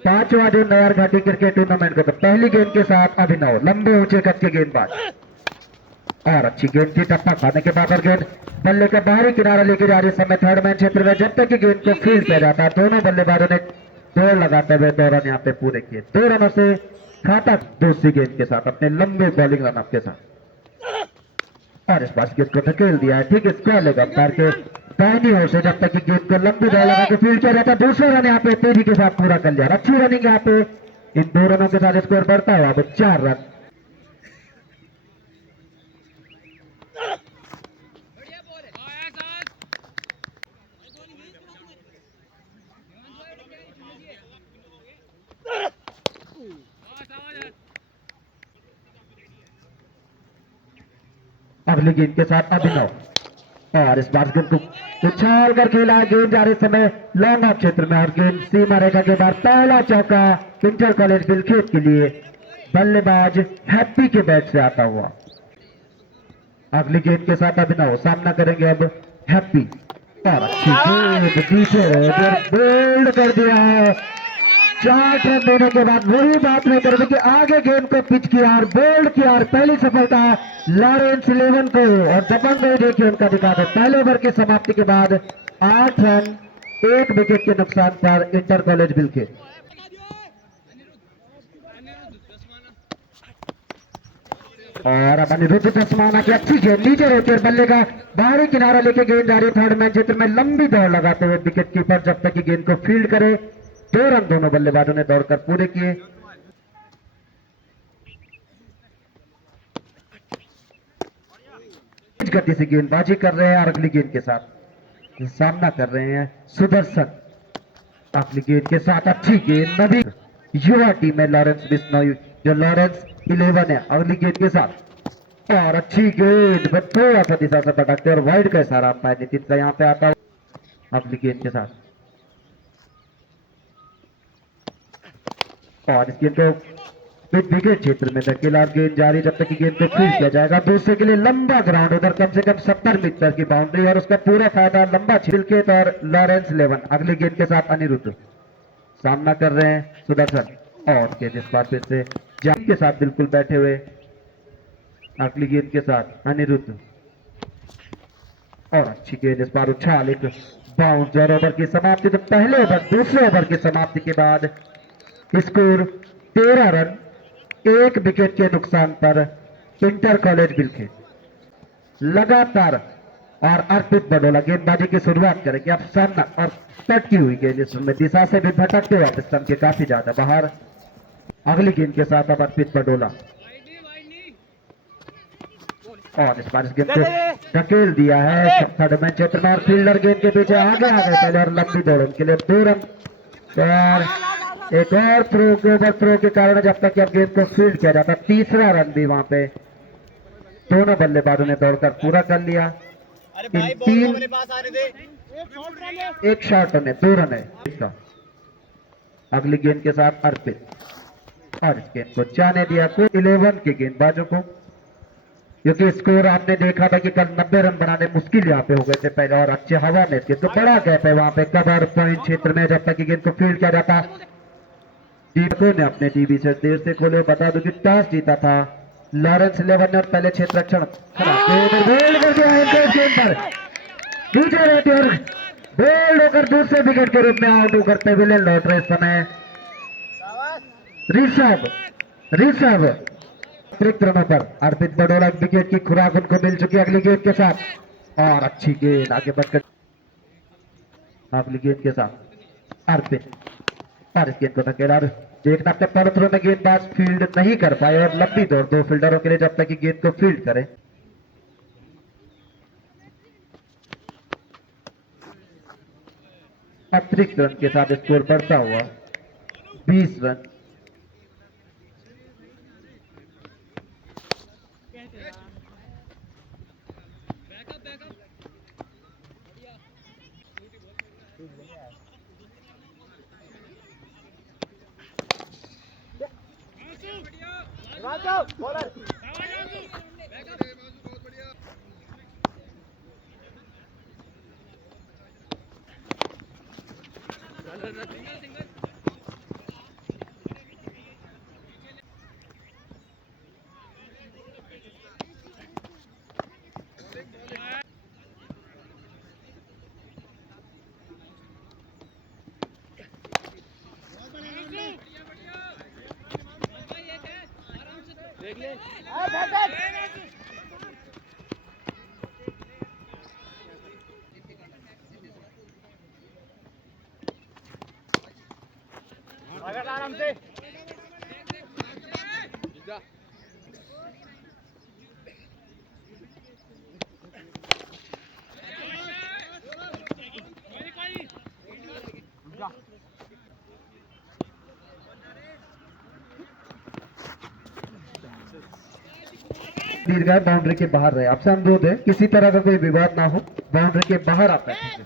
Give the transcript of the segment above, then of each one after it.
पांचवा दिन नयार घाटी क्रिकेट टूर्नामेंट का। तो पहली गेंद के साथ अभिनव, लंबे ऊंचे कद के गेंदबाज, और अच्छी गेंद की टप्पा खाने के बाद और गेंद बल्ले का बाहरी किनारा लेके जा रही समय थर्ड मैन क्षेत्र में। जब तक कि गेंद को फील्ड किया जाता है, दोनों बल्लेबाजों ने दौड़ लगाते हुए 2 रन यहाँ पे पूरे किए। 2 रनों से खाता दूसरी गेंद के साथ अपने लंबे बॉलिंग रन के साथ, और इस बार गेंद को धकेल दिया है ठीक स्क्वायर लेग अंपायर के दाहिनी ओर से। जब तक कि गेंद को लंबी दौड़ लगा के फील्ड किया जाता है, दूसरा रन यहाँ पे तेजी के साथ पूरा कर लिया। अच्छी रनिंग यहाँ पे, इन 2 रनों के साथ स्कोर बढ़ता हुआ अब 4 रन। अगली गेंद के साथ अभिनव, और इस बार गेंद को उछाल कर खेला। गेंद जा रहे समय लॉन्ग ऑफ क्षेत्र में, और गेंद सीमा रेखा के बाद पहला चौका इंटर कॉलेज बिलखेत के लिए, बल्लेबाज हैप्पी के बैट से आता हुआ। अगली गेंद के साथ अभिनव, सामना करेंगे अब हैप्पी, और अच्छी गेंद पीछे बोल्ड कर दिया है। 4 रन देने के बाद वही बात नहीं करेंगे कि आगे गेंद को पिच किया और बोल्ड किया, और पहली सफलता लॉरेंस 11 को। और दबंग नहीं देखिए उनका दिखा दे। पहले ओवर की समाप्ति के बाद 8 रन 1 विकेट के नुकसान पर इंटर कॉलेज बिलखेत। और अब अनिरुद्ध चश्माना की अच्छी गेंद नीचे रहती है, बल्ले का बाहरी किनारा लेके गेंद जा रही है थर्ड मैन क्षेत्र में, लंबी दौड़ लगाते हुए विकेट कीपर जब तक कि गेंद को फील्ड करे। 2 रन दोनों बल्लेबाजों ने दौड़कर पूरे किए। गति से गेंदबाजी कर रहे हैं, और अगली गेंद के साथ सामना कर रहे हैं सुदर्शन। अगली गेंद के साथ अच्छी गेंद, नवी युवा टीम है लॉरेंस बिश्नोई, जो लॉरेंस 11 है। अगली गेंद के साथ, और अच्छी गेंद थोड़ा सा दिशा से भटकते और वाइड का इशारा अंपायर नितिन का यहाँ पे आता है। अगली गेंद के साथ, और इस गेंद को विकेट क्षेत्र में धकेला, गेंद जारी जब तक कि गेंद को फील्ड किया जाएगा। दूसरे के लिए लंबा ग्राउंड, उधर कम से कम 70 मीटर की बाउंड्री, और उसका पूरा फायदा लंबा बिलखेत और लॉरेंस 11। अगली गेंद के साथ अनिरुद्ध, सामना कर रहे हैं सुदर्शन, और गेंद इस बार फिर से जान के साथ बिल्कुल बैठे हुए। अगली गेंद के साथ अनिरुद्ध, और अच्छी गेंद इस बार उछाल, एक बाउंस, और ओवर की समाप्ति। तो पहले ओवर दूसरे ओवर की समाप्ति के बाद स्कोर 13 रन 1 विकेट के नुकसान पर इंटर कॉलेज बिलखेत लगातार। और अर्पित बडोला गेंदबाजी की शुरुआत करेंगे। अब सामना और पटकी हुई गेंद, इसमें दिशा से भी भटकते हुए स्टंप के काफी ज्यादा बाहर। अगली गेंद के साथ अब अर्पित बडोला, और इस बार इस गेंद को धकेल दिया है थर्ड मैन क्षेत्र में, और फील्डर गेंद के पीछे आगे आ गए पहले, और लंबी दौड़ के लिए 2 रन। और एक और थ्रो के ओवर थ्रो के कारण जब तक अब गेंद को फील्ड किया जाता, तीसरा रन भी वहां पे दोनों बल्लेबाजों ने दौड़कर पूरा कर लिया। एक शॉट रन है, 2 रन है। अगली गेंद के साथ अर्पित, और इस गेंद को जाने दिया को 11 के गेंदबाजों को, क्योंकि स्कोर आपने देखा था कि कल 90 रन बनाने मुश्किल यहाँ पे हो गए थे पहले, और अच्छे हवा में तो बड़ा गैप है वहां पे कवर पॉइंट क्षेत्र में। जब तक कि गेंद को फील्ड किया जाता, दीपकों ने अपने टीवी से देर से खोले। बता दो कि टॉस जीता था लॉरेंस 11 ने, और पहले क्षेत्र रक्षण पीछे रहते और बोल्ड होकर दूसरे विकेट के रूप में आउट करते हुए लौट रहे समय ऋषभ अतिरिक्त रनों पर। अर्पित बडोला विकेट की खुराक उनको मिल चुकी है अगली गेंद के साथ, और अच्छी गेंद आगे बढ़कर अगली गेंद के साथ अर्पित, और इस गेंद को धकेला। देखना अपने पहले थ्रो में गेंदबाज फील्ड नहीं कर पाए, और लंबी दौड़ 2 फील्डरों के लिए जब तक कि गेंद को फील्ड करे। अतिरिक्त रन के साथ स्कोर बढ़ता हुआ 20 रन। आराम से दीर्घ बाउंड्री के बाहर रहे। आपसे अनुरोध है किसी तरह का कोई विवाद ना हो, बाउंड्री के बाहर आप बैठे।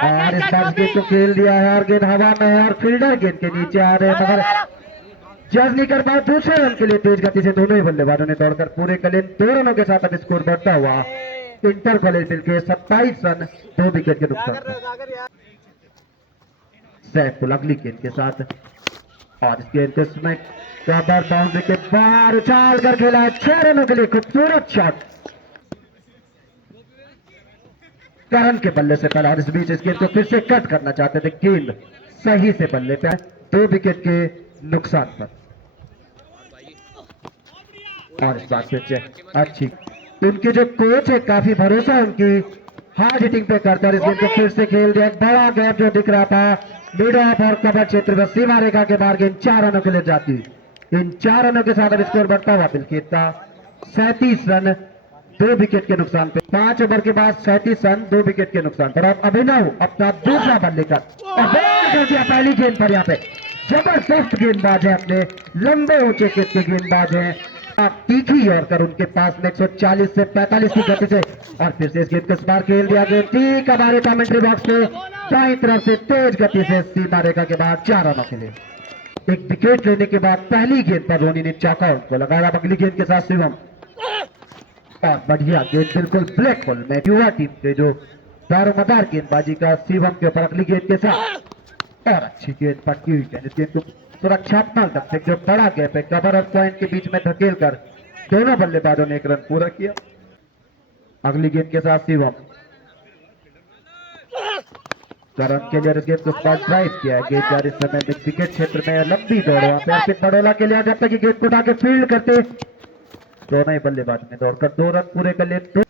और इस बार गेंद को खेल दिया है और गेंद हवा में है और फील्डर गेंद के नीचे आ रहे हैं, मगर जज नहीं कर पाए। दूसरे रन के लिए तेज गति से दोनों ही बल्लेबाजों ने दौड़कर पूरे कले 2 रनों के साथ अब स्कोर बढ़ता हुआ इंटर कॉलेज मिलकर 27 रन 2 विकेट के नुकसान पर। सैफुल अगली गेंद के साथ और इस गेंद को इसमें कवर बाउंड्री के बाहर उछाल कर खेला है 6 रनों के लिए खूबसूरत शॉट करण के बल्ले से पहले। और इस बीच इस गेंद को फिर से कट करना चाहते थे, गेंद सही से बल्ले पे 2 विकेट के नुकसान पर। और इस बात से अच्छी उनके जो कोच है काफी भरोसा उनकी हार्ड हिटिंग पे करता है। इस गेंद को फिर से खेल दिया, बड़ा गैप जो दिख रहा था मिड ऑफ और कवर क्षेत्र में सीमा रेखा के बाहर गेंद 4 रनों के लिए जाती। इन 4 रनों के साथ अब स्कोर बढ़ता हुआ बिल्कित का 37 रन 2 विकेट के नुकसान पे। 5 ओवर के बाद 37 रन 2 विकेट के नुकसान पर। अब अभिनव अपना दूसरा बल लेकर और बॉल कर दिया पहली गेंद पर। यहाँ पे जबरदस्त गेंदबाज है, अपने लंबे ऊंचे किट के गेंदबाज हैं, तीखी और कर उनके पास में 140 से 45 की गति से। और फिर से इस गेंद को इस बार खेल दिया गया ठीक हमारे कमेंट्री बॉक्स पे दाईं तरफ से तेज गति से सीमा रेखा के बाद 4 रनों के लिए। एक विकेट लेने के बाद पहली गेंद पर रोनी ने चौका उनको लगाया। अगली गेंद के साथ शिवम और बढ़िया गेंद बिल्कुल ब्लैक होल में युवा टीम के जो दारोमदार गेंदबाजी का शिवम के ऊपर अगली गेंद के साथ और अच्छी गेंद पटकी हुई गेंद। इस गेंद को सुरक्षात्मक दल से जो बड़ा गैप है कवर और पॉइंट के बीच में धकेल कर दोनों बल्लेबाजों ने 1 रन पूरा किया। अगली गेंद के साथ शिवम करण के लिए गेंद को स्पॉट ड्राइव किया है। गेंद जारी समय मिड विकेट क्षेत्र में लंबी दौड़ वहां पे अर्पित बड़ोला के लिए जब तक गेंद को उठा के फील्ड करते दोनों ही बल्लेबाज ने दौड़कर 2 रन पूरे कर लिए।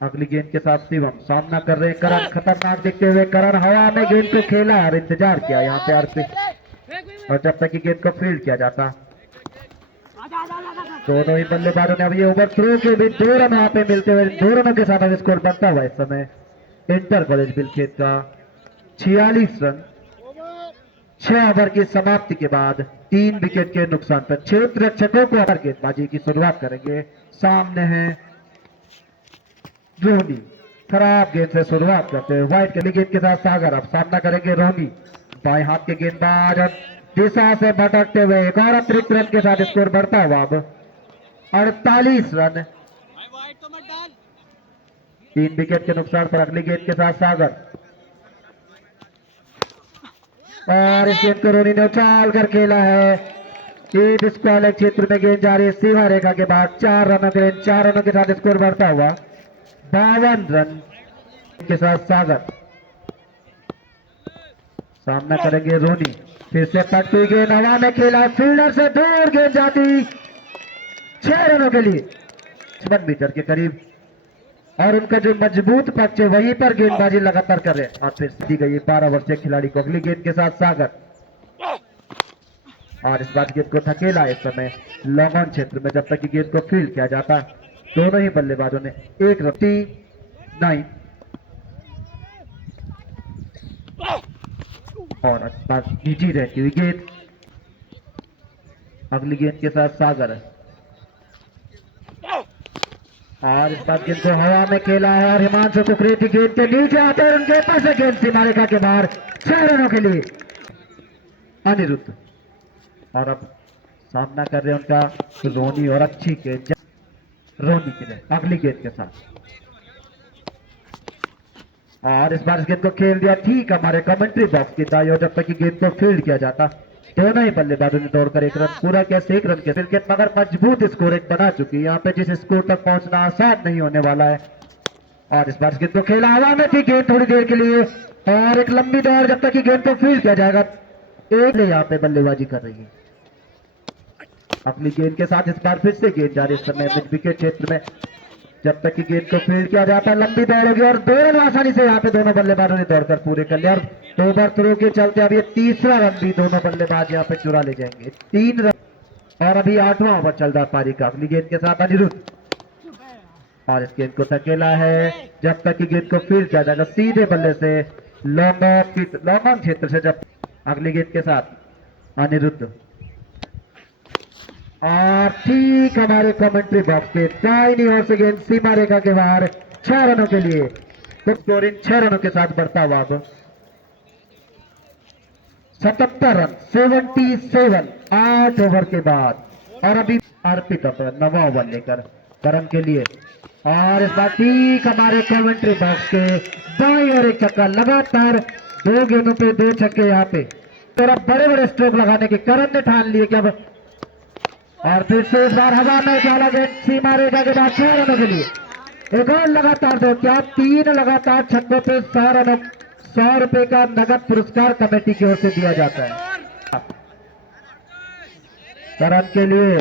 अगली गेंद के साथ शिवम सामना कर रहे हैं करण, खतरनाक दिखते हुए करण हवा में गेंद को खेला और इंतजार किया यहाँ पे अर्पित और जब तक गेंद को फील्ड किया जाता दोनों ही बल्लेबाजों ने अब ये ओवर थ्रो के भी 2 रन यहाँ पे मिलते हुए 2 रनों के साथ अब स्कोर बढ़ता हुआ इस समय इंटर कॉलेज बिलखेत का 46 रन 6 ओवर की समाप्ति के बाद 3 विकेट के नुकसान पर। क्षेत्र रक्षकों को ओवर गेंदबाजी की शुरुआत करेंगे। सामने है रोनी, खराब गेंद से शुरुआत करते हैं व्हाइट के गेंद के साथ सागर। अब सामना करेंगे रोनी, बाएं हाथ के गेंदबाज दिशा से भटकते हुए एक और अतिरिक्त रन के साथ स्कोर बढ़ता हुआ अब 48 रन 3 विकेट के नुकसान पर। अगली गेंद के साथ सागर और इस गेंद को रोनी ने उछाल कर खेला है। स्क्वायर क्षेत्र में गेंद जा रही है सीमा रेखा के बाद 4 रनों के साथ स्कोर बढ़ता हुआ 52 रन के साथ सागर। सामना करेंगे रोनी, फिर से पट्टी गेंद हवा में खेला, फील्डर से दूर गेंद जाती 6 रनों के लिए 56 मीटर के करीब। और उनका जो मजबूत पक्ष है वहीं पर गेंदबाजी लगातार कर रहे हैं। और फिर दी गई 12 वर्षीय खिलाड़ी को अगली गेंद के साथ सागर और इस बार गेंद को धकेला इस समय लॉन्ग ऑन क्षेत्र में। जब तक गेंद को फील्ड किया जाता दोनों ही बल्लेबाजों ने 1 रन 9 और निजी रहती हुई गेंद। अगली गेंद के साथ सागर और इस बार गेंद को हवा में खेला है और हिमांशु कुकरेती गेंद के नीचे आते हैं, उनके पास है गेंद सीमा रेखा के बाहर 6 रनों के लिए अनिरुद्ध। और अब सामना कर रहे हैं उनका रोनी और अच्छी गेंद रोनी के लिए अगली गेंद के साथ। और इस बार इस गेंद को खेल दिया ठीक हमारे कमेंट्री बॉक्स की दाई और जब तक गेंद को फील्ड किया जाता दोनों ही बल्लेबाजों ने दौड़कर 1 रन पूरा किया। 1 रन के क्रिकेट मगर मजबूत स्कोर एक बना चुकी है यहाँ पे, जिस स्कोर तक पहुंचना आसान नहीं होने वाला है। और इस बार गेंद को खेला हवा में थी गेंद थोड़ी देर के लिए और एक लंबी दौड़ जब तक कि गेंद को फील्ड किया जाएगा। एक ने यहाँ पे बल्लेबाजी कर रही है अपनी गेंद के साथ इस बार फिर से गेंद जा रही इस समय मिड विकेट क्षेत्र में, जब तक कि गेंद को फील्ड किया जाता है लंबी दौड़ होगी और दो रन आसानी से यहाँ पे दोनों बल्लेबाजों ने दौड़कर पूरे कर लिया और 2 ओवर थ्रो के चलते अब ये तीसरा रन भी दोनों बल्लेबाज यहाँ पे चुरा ले जाएंगे। 3 रन और अभी 8वां ओवर चल रहा पारी का। अगली गेंद के साथ अनिरुद्ध और इस गेंद को धकेला है जब तक कि गेंद को फील्ड किया जाएगा सीधे बल्ले से लॉन्ग ऑन क्षेत्र से। जब अगली गेंद के साथ अनिरुद्ध और ठीक हमारे कमेंट्री बॉक्स के दाहिनी ओर से गेंद सीमा रेखा के बाहर 6 रनों के लिए, तो स्कोरिंग 6 रनों के साथ बढ़ता हुआ अब 77 रन 77 8 ओवर के बाद। और अभी अर्पित 9वां ओवर लेकर करण के लिए और इस बार ठीक हमारे कमेंट्री बॉक्स के दाईं ओर एक छक्का, लगातार 2 गेंदों पे 2 छक्के यहाँ पे और अब बड़े बड़े स्ट्रोक लगाने के करण ने ठान लिए कि अब और फिर से इस बार हवा में जाला गेंद सीमा रेखा के बाद 6 रनों के लिए एक और लगातार 2, क्या 3 लगातार छक्कों पे 100 रनों 100 रुपए का नगद पुरस्कार कमेटी की ओर से दिया जाता है करण के लिए।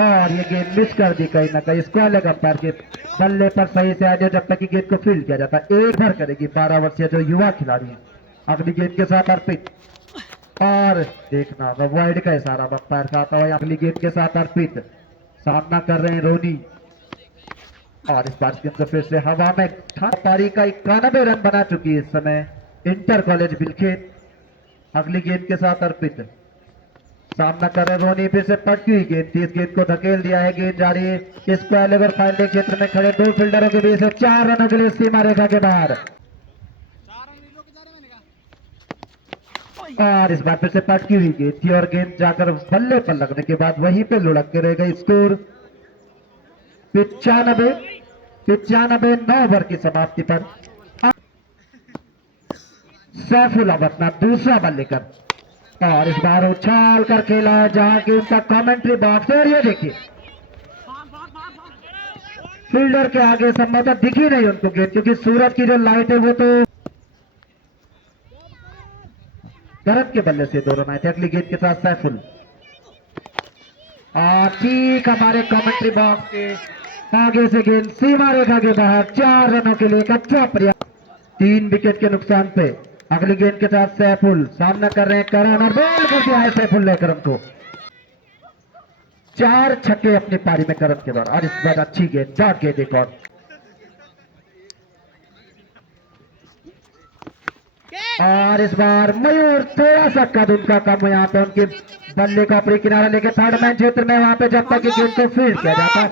और ये गेंद मिस कर दी कहीं ना कहीं स्क्वायर लेग अंपायर के बल्ले पर सही से आने जब तक कि गेंद को फील्ड किया जाता है। एक भर करेगी 12 वर्षीय जो युवा खिलाड़ी है। अगली गेंद के साथ अर्पित और देखना होगा वाइड का इशारा अंपायर का आता हुआ। अगली गेंद के साथ अर्पित सामना कर रहे हैं रोनी और इस बार गेंद को फिर से हवा में पारी का 91 रन बना चुकी है इस समय इंटर कॉलेज बिलखेत। अगली गेंद के साथ अर्पित सामना कर रहे रोनी, फिर से पटकी हुई गेंद थी, इस गेंद को धकेल दिया है। गेंद जा रही है स्क्वायर लेग फाइनल क्षेत्र में खड़े 2 फील्डरों के बीच 4 रनों के लिए सीमा रेखा के बाहर। और इस बार फिर से पटकी हुई गेंद थी और गेंद जाकर बल्ले पर लगने के बाद वहीं पे लुढ़क के रह गई। स्कोर 95 9 ओवर की समाप्ति पर सैफुल अब अपना दूसरा बल लेकर और इस बार उछाल कर खेला है जहां की उनका कमेंट्री बॉक्स है। ये देखिए फील्डर के आगे संभवतः दिखी नहीं उनको गेंद, क्योंकि सूरज की जो लाइट है वो तो गरत के बल्ले से 2 रन आए थे। अगली गेंद के साथ सैफुल और ठीक हमारे कमेंट्री बॉक्स के आगे से गेंद सीमा रेखा के बाहर 4 रनों के लिए एक अच्छा प्रयास 3 विकेट के नुकसान पे। अगली गेंद के साथ सैफुल सामना कर रहे हैं करण और बॉल कर दिया है सैफुल ने करण को। 4 छक्के अपनी पारी में करण के बाद और इस बार अच्छी गेंद डॉट गेंद एक और इस बार मयूर थोड़ा सा कदम का कम यहाँ पे उनके बल्ले का अपने किनारा लेके थर्ड मैन क्षेत्र में वहां पे जब तक गेंद को फील्ड किया जाता है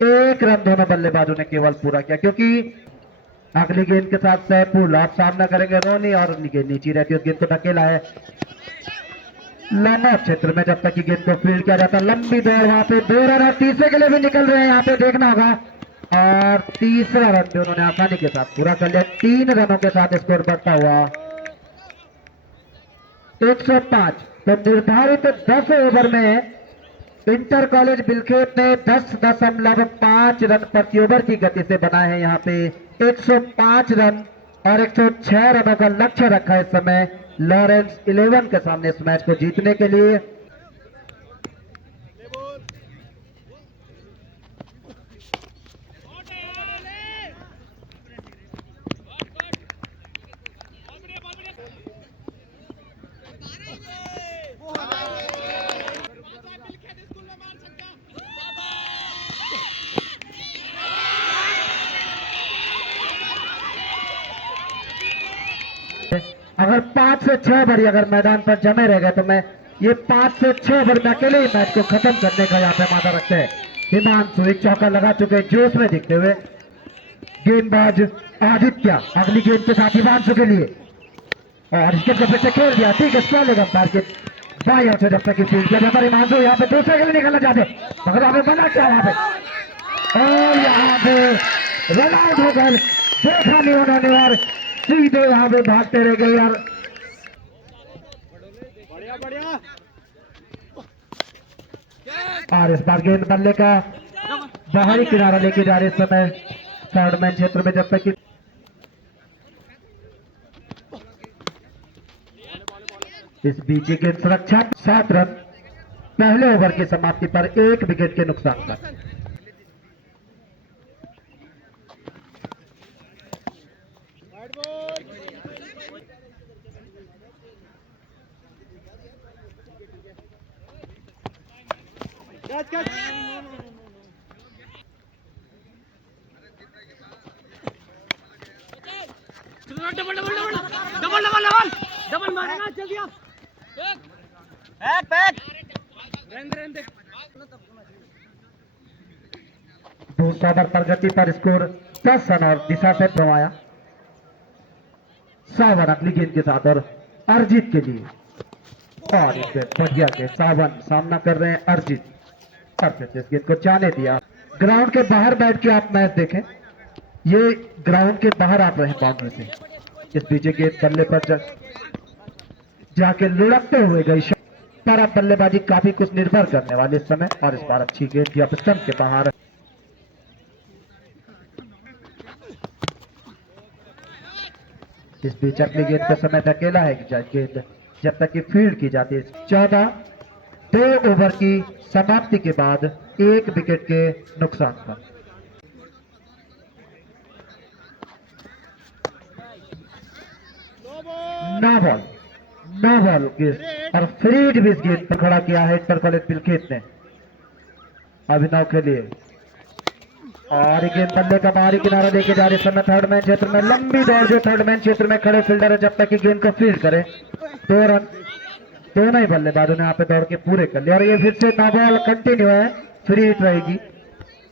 1 रन दोनों बल्लेबाजों ने केवल पूरा किया। क्योंकि अगली गेंद के साथ सैफुल आप सामना करेंगे रोनी और गेंद नीचे रहती है, उस गेंद को धकेला है लंबा क्षेत्र में जब तक कि गेंद को फील्ड किया जाता है। लंबी दौड़ वहां पे 2 रन और तीसरे के लिए भी निकल रहे हैं, यहाँ पे देखना होगा और तीसरा रन भी उन्होंने आसानी के साथ पूरा कर लिया। 3 रनों के साथ स्कोर बढ़ता हुआ 105। तो निर्धारित 10 ओवर में इंटर कॉलेज बिलखेत ने 10.5 रन प्रति ओवर की गति से बनाए हैं। यहाँ पे 105 रन और 106 रनों का लक्ष्य रखा है इस समय लॉरेंस 11 के सामने इस मैच को जीतने के लिए। अगर 5 से 6 ओवर अगर मैदान पर जमे रह गए तो मैं ये 5 से 6 ओवर में अकेले ही मैच को खत्म करने का यहाँ पे मादा रखते हैं। हिमांशु एक चौका लगा चुके जोश में दिखते हुए गेंदबाज आदित्य अगली गेंद के साथ हिमांशु के लिए और इसके फिर से खेल दिया। ठीक है चलेगा पार के बाई से जब तक फील्ड किया जाता है हिमांशु यहाँ पे दूसरे के लिए निकलना चाहते मगर यहाँ पे बना क्या वहां पे और यहाँ पे रन आउट होकर देखा नहीं उन्होंने और सीधे वहां पे भागते रह गए यार। और इस बार गेंद बल्ले का बाहरी किनारा लेके जा रहे इस समय थर्ड मैन क्षेत्र में जब तक कि इस बीच की सुरक्षा 7 रन पहले ओवर की समाप्ति पर 1 विकेट के नुकसान पर। Double double double double double double double मारेगा जल्दी आप बैक बैक रहने दे। दूसरा ओवर प्रगति पर स्कोर 10 रन और दिशा से प्रवाया 100 रन अगली गेंद के साथ और अर्जित के लिए और इस बढ़िया के 7 सामना कर रहे हैं अर्जित। इस गेंद को जाने दिया। ग्राउंड के बाहर बैठ के आप मैच देखें, ये ग्राउंड के बाहर आप रहे बाउंड्री से। इस पीछे गेंद बल्ले पर जाके लुढ़कते हुए गई पर अब बल्लेबाजी काफी कुछ निर्भर करने वाली इस समय और इस बार अच्छी गेंद की अब स्टंप के बाहर। इस बीच अगली गेंद के समय धकेला है कि गेंद जब तक कि फील्ड की जाती है। 2 ओवर की समाप्ति के बाद 1 विकेट के नुकसान पर। नो बॉल के और फ्रीड भी इस गेंद पर खड़ा किया है इंटर कॉलेज बिलखेत ने अभिनव के लिए और गेंद बल्ले का बाहरी किनारा लेके जा रहे समय थर्ड मैन क्षेत्र में लंबी दौड़ जो थर्ड मैन क्षेत्र में खड़े फील्डर है जब तक कि गेंद को फील्ड करे 2 रन। दोनों ही बल्लेबाजों ने यहाँ पे दौड़ के पूरे कर लिया और ये फिर से नो बॉल कंटिन्यू है। फ्री हिट रहेगी,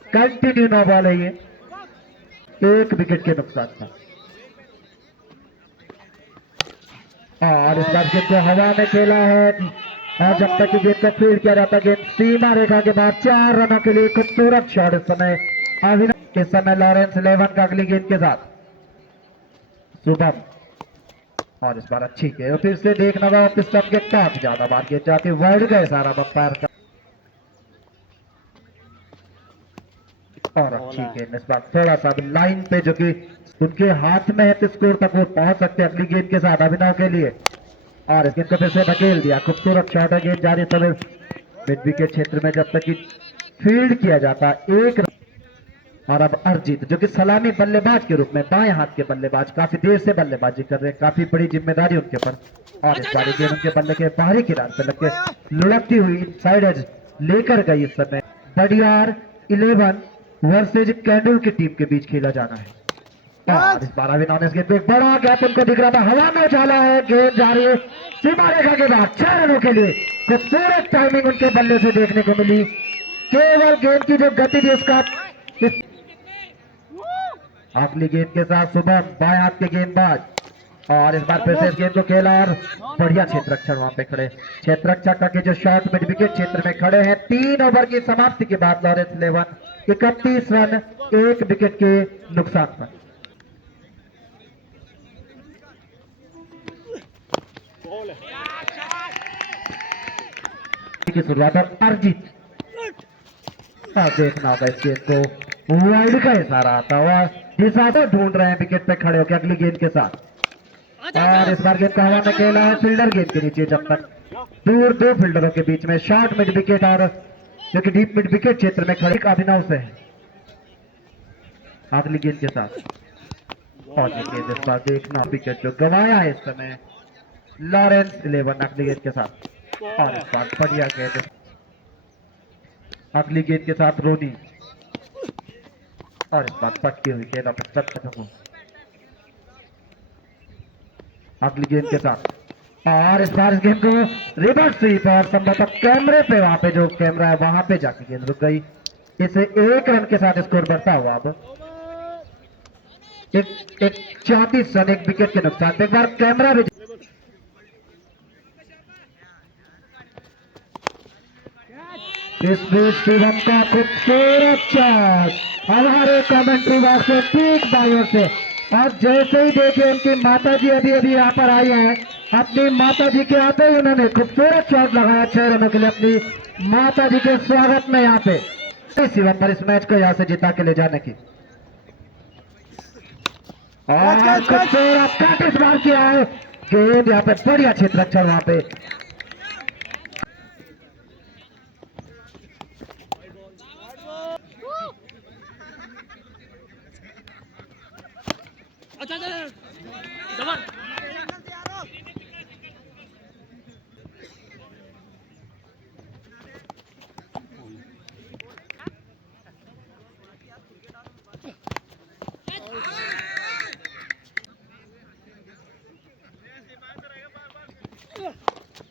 कंटिन्यू नो बॉल है ये 1 विकेट के नुकसान था। और इस बार गेंद को हवा में खेला है और जब तक कि गेंद को फील्ड किया जाता गेंद सीमा रेखा के बाद 4 रनों के लिए खूबसूरत शॉट। इस समय अभिनव इस समय लॉरेंस 11 का अगली गेंद के साथ शुभम और इस बार अच्छी गेंद फिर से देखना होगा पिस्टन के काफी ज्यादा बार गेंद जाती वर्ड गए सारा अंपायर का और अच्छी गेंद इस बार थोड़ा सा लाइन पे जो कि उनके हाथ में है तो स्कोर तक वो पहुंच सकते हैं अगली गेंद के साथ अभिनव के लिए और इस गेंद को फिर से धकेल दिया। खूबसूरत शॉट है, गेंद जारी समय मिड विकेट क्षेत्र में जब तक कि फील्ड किया जाता 1 रन। और अब अर्जित जो कि सलामी बल्लेबाज के रूप में बाएं हाथ के बल्लेबाज काफी देर से बल्लेबाजी कर रहे हैं, काफी बड़ी जिम्मेदारी उनके ऊपर और इस बार गेंद उनके बल्ले के बाहरी किनारे पे लग के लुढ़कती हुई साइड एज लेकर गई। इस समय बडियार 11 वर्सेज कैंडल की टीम के बीच खेला जाना है और इस बार अभिनव ने इस गेंद को एक बड़ा गैप उनको दिख रहा था, हवा में उछाला है, गेंद जा रही है सीमा रेखा के बाद 6 रनों के लिए। खूबसूरत टाइमिंग उनके बल्ले से देखने को मिली, केवल गेंद की जो गति थी उसका अगली गेंद के साथ शुभम बाएं हाथ के गेंदबाज और इस बार फिर से इस गेंद को खेला और बढ़िया क्षेत्ररक्षक वहां पे खड़े क्षेत्ररक्षक के जो शॉट मिड विकेट क्षेत्र में खड़े हैं। 3 ओवर की समाप्ति के बाद लॉरेंस 11 31 रन 1 विकेट के नुकसान पर। की शुरुआत और अर्जित देखना होगा इस गेंद को वाइड का इशारा आता हुआ दिशा से ढूंढ रहे हैं विकेट पे खड़े होकर अगली गेंद के साथ और इस बार गेंद का हवा में खेला है फील्डर गेंद के नीचे जब तक दूर 2 फील्डरों के बीच में शॉर्ट मिड विकेट और जो कि डीप मिड विकेट क्षेत्र में खड़े अभिनव से है अगली गेंद के साथ और ये गेंद इस बार देखना विकेट जो गंवाया है इस समय लॉरेंस 11 अगली गेंद के साथ और इस बार बढ़िया गेंद अगली गेंद के साथ रोनी और इस बार पटकी हुई गेंद अगली गेंद के साथ और इस बार इस गेंद को रिवर्स स्वीप और संभवतः कैमरे पे वहां पे जो कैमरा है वहां पे जाके गेंद रुक गई। इसे 1 रन के साथ स्कोर बढ़ता हुआ अब एक 34 रन 1 विकेट के नुकसान पे। एक बार कैमरा भी इस बीच शिवम का खूबसूरत शॉट हमारे कमेंट्री बॉक्स से ठीक बाइयों से और जैसे ही देखे उनकी माताजी अभी यहाँ पर आई है अपनी माताजी के आते ही उन्होंने खूबसूरत शॉट लगाया 6 रनों के लिए अपनी माताजी के स्वागत में यहाँ पे शिवम पर इस मैच को यहाँ से जिता के ले जाने की और खूबसूरत कट इस बार किया है गेंद यहाँ पे बढ़िया क्षेत्र रक्षा वहां पे। अच्छा डबल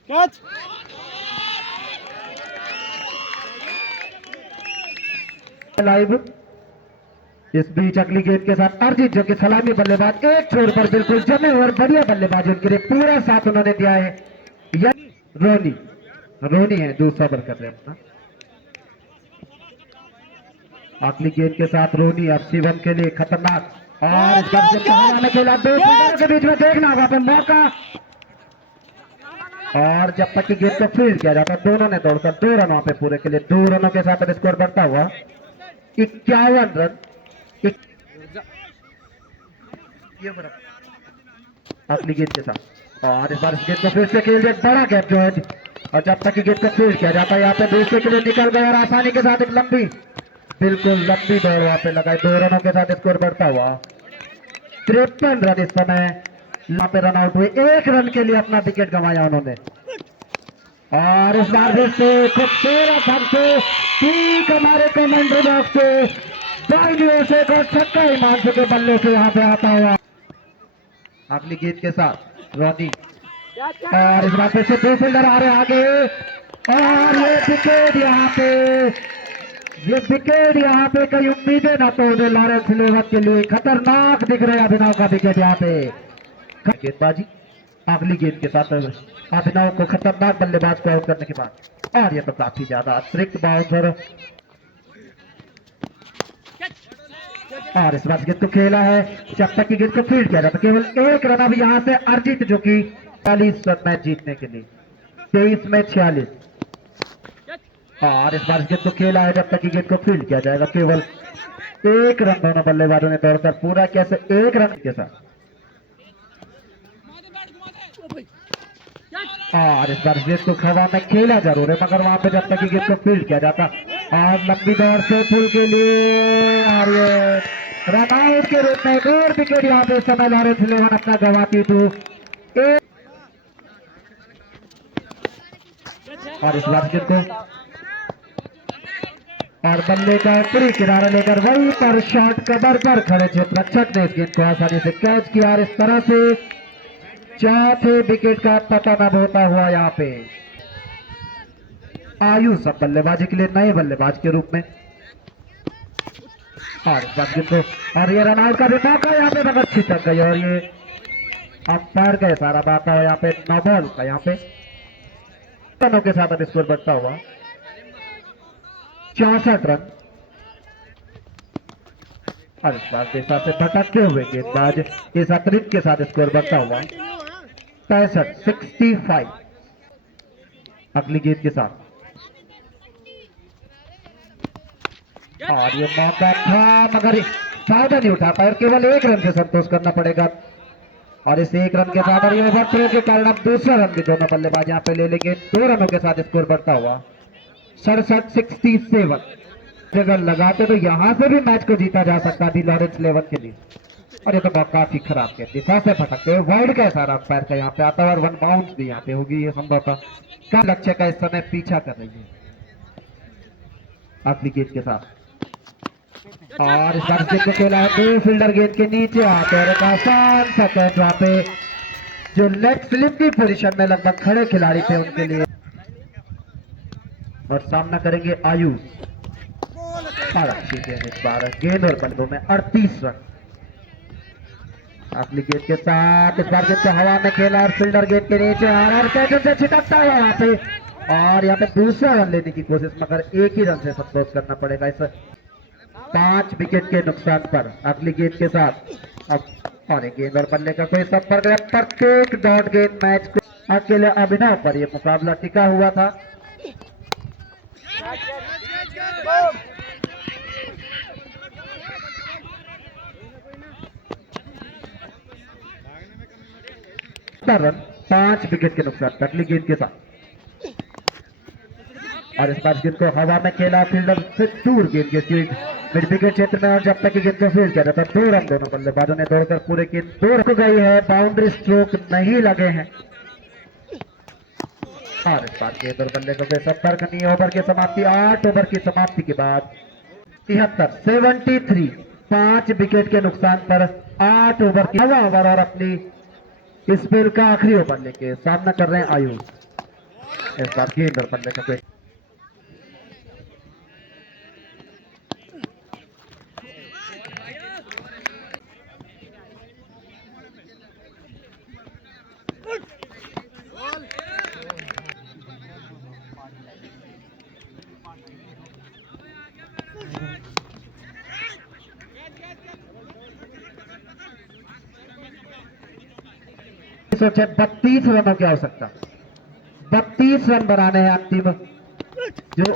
कैच लाइव इस बीच अगली गेंद के साथ अर्जित जो कि सलामी बल्लेबाज एक छोर पर बिल्कुल जमे और बढ़िया बल्लेबाज उनके लिए पूरा साथ उन्होंने दिया है। रोनी रोनी है दूसरा ओवर कर रहे हैं अपना। अगली गेंद के साथ रोनी अब शिवम के लिए खतरनाक और इस बार से खेला दो के बीच में देखना होगा पे मौका और जब तक की गेंद को फील्ड किया जाता दोनों ने दौड़कर 2 रन वहां पे पूरे के लिए 2 रनों के साथ स्कोर बढ़ता हुआ 51 रन। अगली गेंद के साथ और इस बार इस गेंद को फिर से खेल दिया बड़ा गैप जो है और जब तक की गेंद को फील्ड किया जाता है यहाँ पे दूसरे के लिए निकल गए और आसानी के साथ एक लंबी बिल्कुल लंबी दौड़ वहां पे लगाई 2 रनों के साथ स्कोर बढ़ता हुआ 53 रन इस समय यहाँ पे रन आउट हुए 1 रन के लिए अपना विकेट गंवाया उन्होंने और इस बार फिर से खूबसूरत ढंग से ठीक हमारे कमेंट्री बॉक्स से दाहिनी ओर से एक छक्का हिमांशु के बल्ले से यहाँ पे आता हुआ। अगली गेंद के साथ रोनी और इस बार फिर से 2 फील्डर आ रहे आगे और ये विकेट यहाँ पे कई उम्मीदें ना तोड़े लॉरेंस लेवन के लिए खतरनाक दिख रहे अभिनव का विकेट यहाँ पे गेंदबाजी। अगली गेंद के साथ अभिनव को खतरनाक बल्लेबाज को आउट करने के बाद और ये तो काफी ज्यादा अतिरिक्त बाउंसर और इस बार गेंद को खेला है जब तक की गेंद को फील्ड किया जाता केवल 1 रन अब यहाँ से अर्जित जो कि 40 रन मैच जीतने के लिए 23 में 46 और इस बार गेंद को खेला है जब तक की गेंद को फील्ड किया जाएगा केवल 1 रन दोनों बल्लेबाजों ने दौड़कर पूरा कैसे 1 रन के साथ और इस बार गेंद को हवा में खेला जरूर है मगर वहां पे जब तक की गेंद को फील्ड किया जाता और लंबी दौड़ से पुल के लिए और ये रन आउट के रूप में 1 विकेट यहाँ पे इस समय लॉरेंस लेवन अपना गंवाती थी और इस बार गेंद को और बल्ले का ऊपरी किनारा लेकर वहीं पर शॉट कवर पर खड़े क्षेत्ररक्षक ने इस गेंद को आसानी से कैच किया और इस तरह से चौथे विकेट का पतन अब होता हुआ यहाँ पे आयुष अब बल्लेबाजी के लिए नए बल्लेबाज के रूप में और इस बार गेंद को और ये रन आउट का भी मौका यहाँ पे मगर छिटक गई और ये अंपायर का इशारा आता है यहाँ पे 9 बॉल का यहाँ पे रनों के साथ अब स्कोर बढ़ता हुआ 64 रन और इस बार पेशा से भटकते हुए गेंदबाज इस अतिरिक्त के साथ स्कोर बढ़ता हुआ 65 अगली गेंद के साथ और ये मौका था मगर फायदा नहीं उठा पाया केवल 1 रन से संतोष करना पड़ेगा और इस 1 रन के साथ और ये ओवर थ्रो के कारण अब दूसरा रन भी दोनों बल्लेबाज यहाँ पे ले लेंगे 2 रनों के साथ स्कोर बढ़ता हुआ 67 अगर लगाते तो यहां से भी मैच को जीता जा सकता थी लॉरेंस लेवन के लिए और ये तो काफी खराब के दिशा से भटकते हुए वाइड का सारा पैर का यहाँ पे आता है और 1 बाउंस भी यहाँ पे होगी ये संभवतः क्या लक्ष्य का इस समय पीछा कर रही है अगली गेंद के साथ और इस बार गेंद को खेला है 2 फील्डर गेंद के नीचे आते हैं एक आसान सा कैच वहां पे जो लेग स्लिप की पोजीशन में लगभग खड़े खिलाड़ी थे उनके लिए और सामना करेंगे आयुष और अच्छी गेंद इस बार गेंद और बल्लों में 38 रन अगली गेंद के साथ इस बार गेंद को हवा में खेला और फील्डर गेंद के नीचे और कैच से छिटकता है यहाँ पे और यहाँ पे दूसरा रन लेने की कोशिश मगर 1 ही रन से संतोष करना पड़ेगा इस 5 विकेट के नुकसान पर अगली गेंद के साथ अब और गेंद और बल्ले का कोई संपर्क है प्रत्येक डॉट गेंद मैच को अकेले अभिनव पर यह मुकाबला टिका हुआ था रन 5 विकेट के नुकसान टकली गेंद के साथ। और इस बार गेंद को हवा में खेला फील्डर से दूर गेंद के स्पीड मिड विकेट क्षेत्र में, और जब तक गेंद को फील्ड किया जाता 2 रन दोनों बल्लेबाजों ने दौड़कर पूरे गेंद 2 रन गई है, बाउंड्री स्ट्रोक नहीं लगे हैं। और इस बार गेंद और बल्ले को बेसतर्क नहीं, ओवर की समाप्ति 8 ओवर की समाप्ति के बाद 73 5 विकेट के नुकसान पर 8 ओवर की हवा ओवर और अपनी स्पेल का आखिरी ओवर लेके सामना कर रहे हैं आयुष। इस बार गेंद और बल्ले का सोचे 32 रनों की आवश्यकता, 32 रन बनाने हैं अंतिम जो।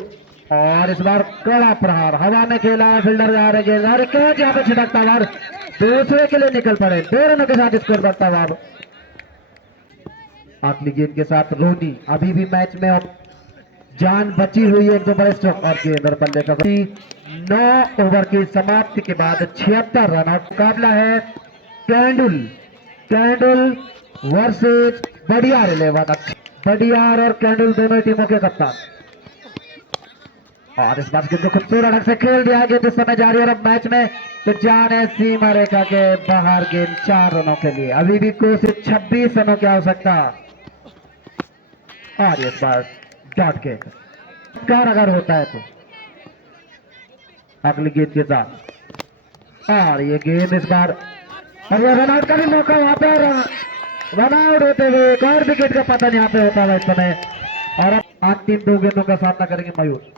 और इस बार कड़ा प्रहार हवा में खेला फील्डर जा रहे गेंद और कैच यहाँ पे छिटकता हुआ दूसरे के लिए निकल पड़े, 2 रनों के साथ स्कोर बढ़ता हुआ। आखिरी गेंद के साथ रोनी अभी भी मैच में जान बची हुई है, एक 2 बड़े स्ट्रोक और गेंद और बल्ले का 9 ओवर की समाप्ति के बाद 76 रन और मुकाबला है कैंडुल वर्सेज बडियार 11। बडियार और कैंडुल दोनों टीमों के कप्तान। और इस बार को खूबसूरत ढंग से खेल दिया गया जिस समय जारी और अब मैच में तो जाने सीमा रेखा के बाहर गेंद 4 रनों के लिए, अभी भी कोशिश 26 रनों की आवश्यकता। और इस बार डॉट के कार अगर होता है तो अगली गेंद के साथ, और ये गेंद इस बार और ये रन आउट का भी मौका, वहां पर रन आउट होते हुए एक और विकेट का पतन यहाँ पे होता है इस समय। और अब अंतिम 2 गेंदों का सामना करेंगे मयूर।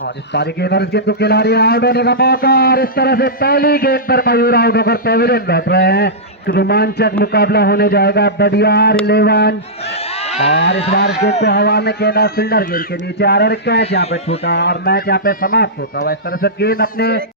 और इस बारी गेंद और इस गेंद को खिलाड़ी आउट होने का मौका, और इस तरह से पहली गेंद पर मयूर आउट होकर पेविलियन लौट रहे हैं। रोमांचक मुकाबला होने जाएगा बडियार 11। और इस बार गेंद को हवा में खेला फील्डर गेंद के नीचे और कैच यहाँ पे छूटा और मैच यहाँ पे समाप्त होता हुआ। इस तरह से गेंद अपने